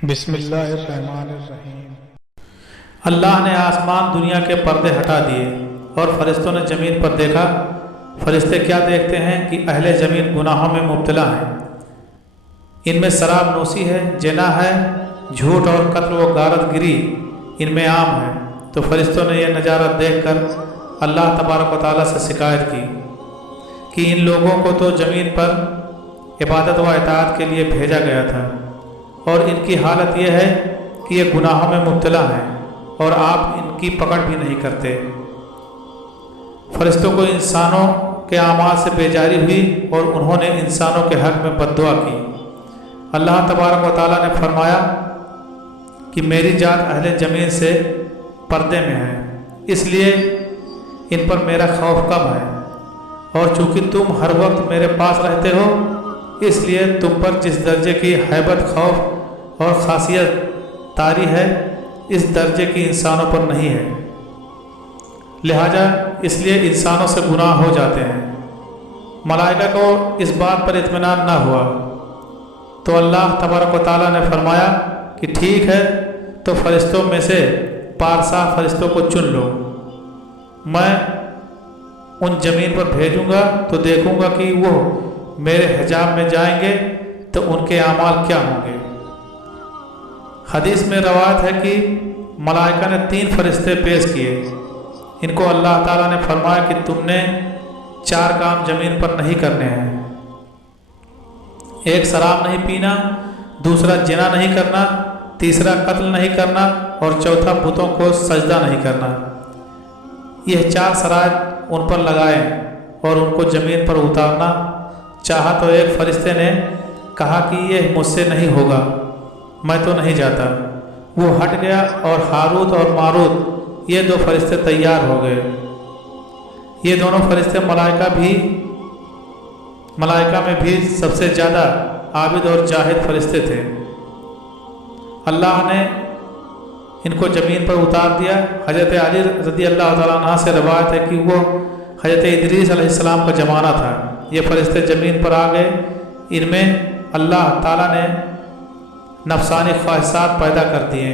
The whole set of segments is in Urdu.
بسم اللہ الرحمن الرحیم۔ اللہ نے آسمان دنیا کے پردے ہٹا دیے اور فرشتوں نے زمین پر دیکھا۔ فرشتے کیا دیکھتے ہیں کہ اہل زمین گناہوں میں مبتلا ہیں، ان میں شراب نوشی ہے، زنا ہے، جھوٹ اور قتل و غارت گری ان میں عام ہے۔ تو فرشتوں نے یہ نظارہ دیکھ کر اللہ تبارک و تعالیٰ سے شکایت کی کہ ان لوگوں کو تو زمین پر عبادت و اطاعت کے لیے بھیجا گیا تھا، اور ان کی حالت یہ ہے کہ یہ گناہوں میں مبتلا ہیں اور آپ ان کی پکڑ بھی نہیں کرتے۔ فرشتوں کو انسانوں کے اعمال سے بیزاری ہوئی اور انہوں نے انسانوں کے حق میں بد دعا کی۔ اللہ تبارک و تعالیٰ نے فرمایا کہ میری ذات اہل زمین سے پردے میں ہے، اس لیے ان پر میرا خوف کم ہے، اور چونکہ تم ہر وقت میرے پاس رہتے ہو اس لیے تم پر جس درجے کی ہیبت، خوف اور خاصیت طاری ہے اس درجے کی انسانوں پر نہیں ہے، لہذا اس لیے انسانوں سے گناہ ہو جاتے ہیں۔ ملائکہ کو اس بات پر اطمینان نہ ہوا تو اللہ تبارک و تعالیٰ نے فرمایا کہ ٹھیک ہے، تو فرشتوں میں سے پارسا فرشتوں کو چن لو، میں ان زمین پر بھیجوں گا تو دیکھوں گا کہ وہ میرے حجاب میں جائیں گے تو ان کے اعمال کیا ہوں گے۔ حدیث میں روایت ہے کہ ملائکہ نے 3 فرشتے پیش کیے، ان کو اللہ تعالیٰ نے فرمایا کہ تم نے 4 کام زمین پر نہیں کرنے ہیں، ایک شراب نہیں پینا، دوسرا زنا نہیں کرنا، تیسرا قتل نہیں کرنا، اور چوتھا بتوں کو سجدہ نہیں کرنا۔ یہ 4 شرائط ان پر لگائے اور ان کو زمین پر اتارنا چاہا تو ایک فرشتے نے کہا کہ یہ مجھ سے نہیں ہوگا، میں تو نہیں جاتا۔ وہ ہٹ گیا اور ہاروت اور ماروت یہ 2 فرشتے تیار ہو گئے۔ یہ دونوں فرشتے ملائکہ میں بھی سب سے زیادہ عابد اور زاہد فرشتے تھے۔ اللہ نے ان کو زمین پر اتار دیا۔ حضرت علی رضی اللہ تعالیٰ عنہ سے روایت ہے کہ وہ حضرت ادریس علیہ السلام کا زمانہ تھا، یہ فرشتے زمین پر آ گئے، ان میں اللہ تعالیٰ نے نفسانی خواہشات پیدا کر دیے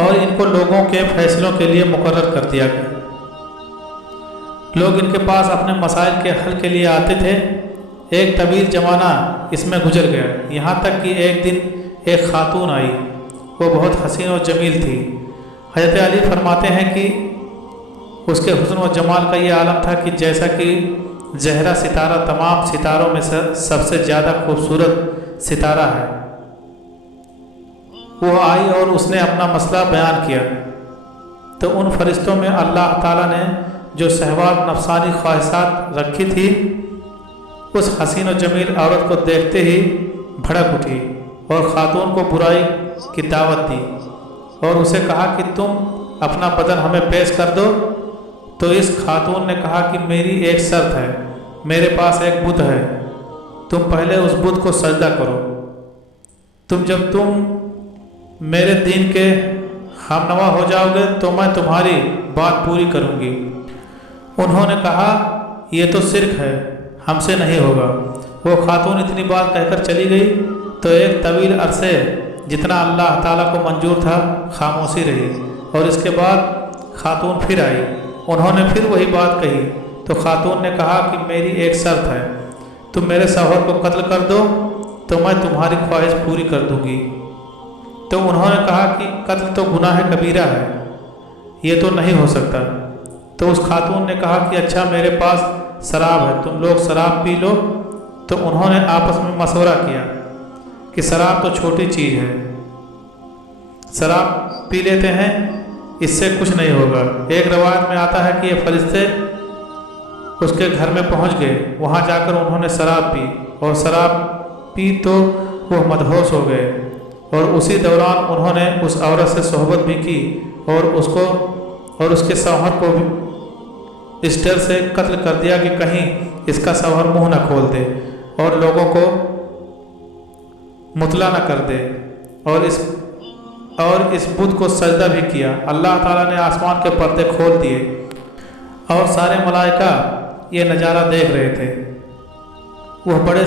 اور ان کو لوگوں کے فیصلوں کے لیے مقرر کر دیا گیا۔ لوگ ان کے پاس اپنے مسائل کے حل کے لیے آتے تھے۔ ایک طویل زمانہ اس میں گزر گیا، یہاں تک کہ ایک دن ایک خاتون آئی، وہ بہت حسین و جمیل تھی۔ حضرت علی فرماتے ہیں کہ اس کے حسن و جمال کا یہ عالم تھا کہ جیسا کہ زہرہ ستارہ تمام ستاروں میں سب سے زیادہ خوبصورت ستارہ ہے۔ وہ آئی اور اس نے اپنا مسئلہ بیان کیا تو ان فرشتوں میں اللہ تعالیٰ نے جو شہوات نفسانی خواہشات رکھی تھی اس حسین و جمیل عورت کو دیکھتے ہی بھڑک اٹھی اور خاتون کو برائی کی دعوت دی اور اسے کہا کہ تم اپنا بدن ہمیں پیش کر دو۔ تو اس خاتون نے کہا کہ میری ایک شرط ہے، میرے پاس ایک بت ہے، تم پہلے اس بت کو سجدہ کرو، جب تم میرے دین کے ہمنوا ہو جاؤ گے تو میں تمہاری بات پوری کروں گی۔ انہوں نے کہا یہ تو شرک ہے، ہم سے نہیں ہوگا۔ وہ خاتون اتنی بات کہہ کر چلی گئی تو ایک طویل عرصے جتنا اللہ تعالیٰ کو منظور تھا خاموشی رہی، اور اس کے بعد خاتون پھر آئی، انہوں نے پھر وہی بات کہی تو خاتون نے کہا کہ میری ایک شرط ہے، تم میرے شوہر کو قتل کر دو تو میں تمہاری خواہش پوری کر دوں گی۔ تو انہوں نے کہا کہ قتل تو گناہ کبیرہ ہے، یہ تو نہیں ہو سکتا۔ تو اس خاتون نے کہا کہ اچھا میرے پاس شراب ہے، تم لوگ شراب پی لو۔ تو انہوں نے آپس میں مشورہ کیا کہ شراب تو چھوٹی چیز ہے، شراب پی لیتے ہیں، اس سے کچھ نہیں ہوگا۔ ایک روایت میں آتا ہے کہ یہ فرشتے اس کے گھر میں پہنچ گئے، وہاں جا کر انہوں نے شراب پی، اور شراب پی تو وہ مدہوش ہو گئے، اور اسی دوران انہوں نے اس عورت سے صحبت بھی کی اور اس کے شوہر کو بھی اس ڈر سے قتل کر دیا کہ کہیں اس کا شوہر منہ نہ کھول دے اور لوگوں کو مطلع نہ کر دے، اور اس بت کو سجدہ بھی کیا۔ اللہ تعالیٰ نے آسمان کے پردے کھول دیے اور سارے ملائکہ یہ نظارہ دیکھ رہے تھے۔ وہ بڑے